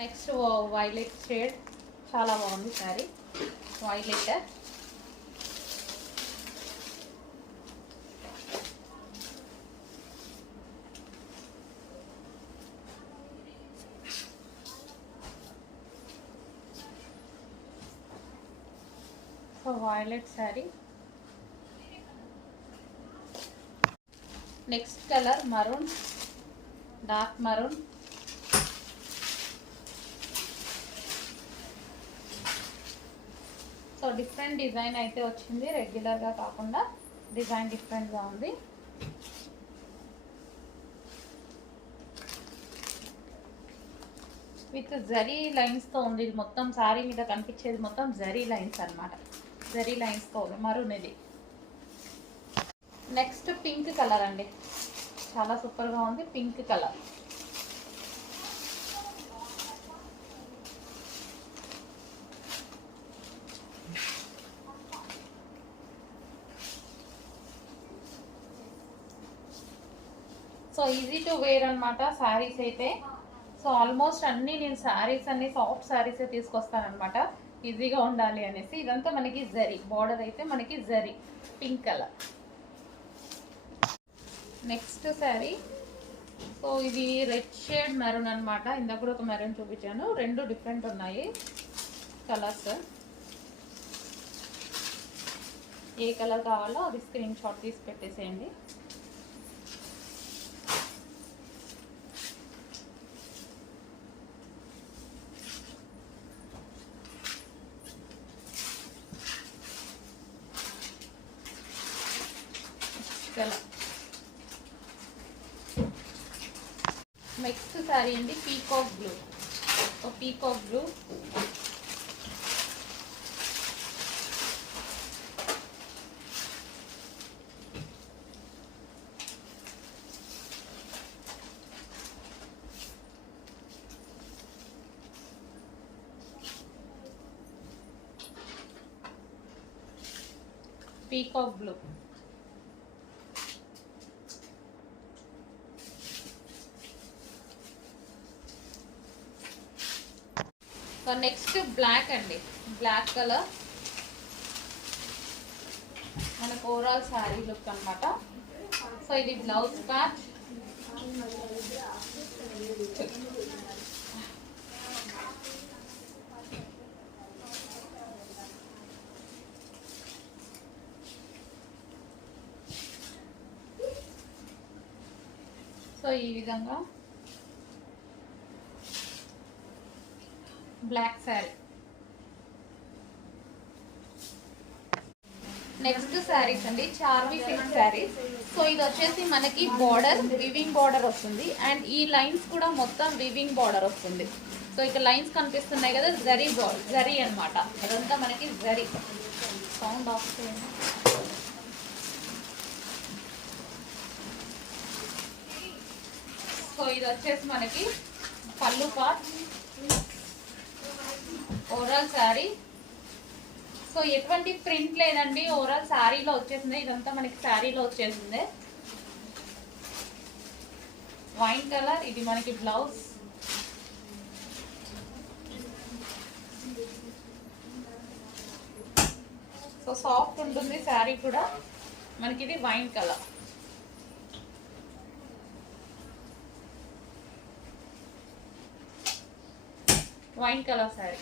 Next violet shade, చాలా బాగుంది sari. Violet violet sari. Next colour maroon, dark maroon. So different design అయితే వచ్చింది, రెగ్యులర్గా కాకుండా డిజైన్ డిఫరెంట్గా ఉంది. విత్ జరీ లైన్స్తో ఉంది. ఇది మొత్తం శారీ మీద కనిపించేది మొత్తం జరీ లైన్స్ అన్నమాట. జరీ లైన్స్తో ఉంది మరూన్ ఇది. నెక్స్ట్ పింక్ కలర్ అండి, చాలా సూపర్గా ఉంది pink colour. So easy to wear అనమాట శారీస్ అయితే. సో ఆల్మోస్ట్ అన్నీ నేను శారీస్ అన్ని సాఫ్ట్ శారీసే తీసుకొస్తానమాట, ఈజీగా ఉండాలి అనేసి. ఇదంతా మనకి జరీ బార్డర్ అయితే మనకి zari pink colour. Next sari, సో ఇది రెడ్ షేడ్ మెరూన్ అనమాట. ఇందాక కూడా ఒక మెరూన్ చూపించాను, రెండు డిఫరెంట్ ఉన్నాయి కలర్స్. ఏ కలర్ కావాలో అది స్క్రీన్ షాట్ తీసి పెట్టేసేయండి. నెక్స్ట్ శారీ అండి peacock blue. Peacock blue peacock blue. Next black అండి, బ్లాక్ కలర్ మనకు ఓవరాల్ శారీ లుక్ అనమాట. సో ఇది బ్లౌజ్ పార్ట్. సో ఈ విధంగా బ్లాక్ శారీ. నెక్స్ట్ శారీస్ అండి చార్వి సిల్క్ శారీస్. సో ఇది వచ్చేసి మనకి బార్డర్ వివింగ్ బార్డర్ వస్తుంది, అండ్ ఈ లైన్స్ కూడా మొత్తం వివింగ్ బార్డర్ వస్తుంది. సో ఇక లైన్స్ కనిపిస్తున్నాయి కదా, జరీ జరీ అనమాట. ఇదంతా మనకి జరీ. సౌండ్ ఆఫ్ చేయండి. సో ఇది వచ్చేసి మనకి పళ్ళు పార్ట్, ఓవరాల్ శారీ. సో ఎటువంటి ప్రింట్ లేదండి, ఓవరాల్ శారీలో వచ్చేసింది. ఇదంతా మనకి శారీలో వచ్చేసింది. వైన్ కలర్, ఇది మనకి బ్లౌజ్. సో సాఫ్ట్ ఉంటుంది శారీ కూడా. మనకి ఇది wine colour. Wine colour sari.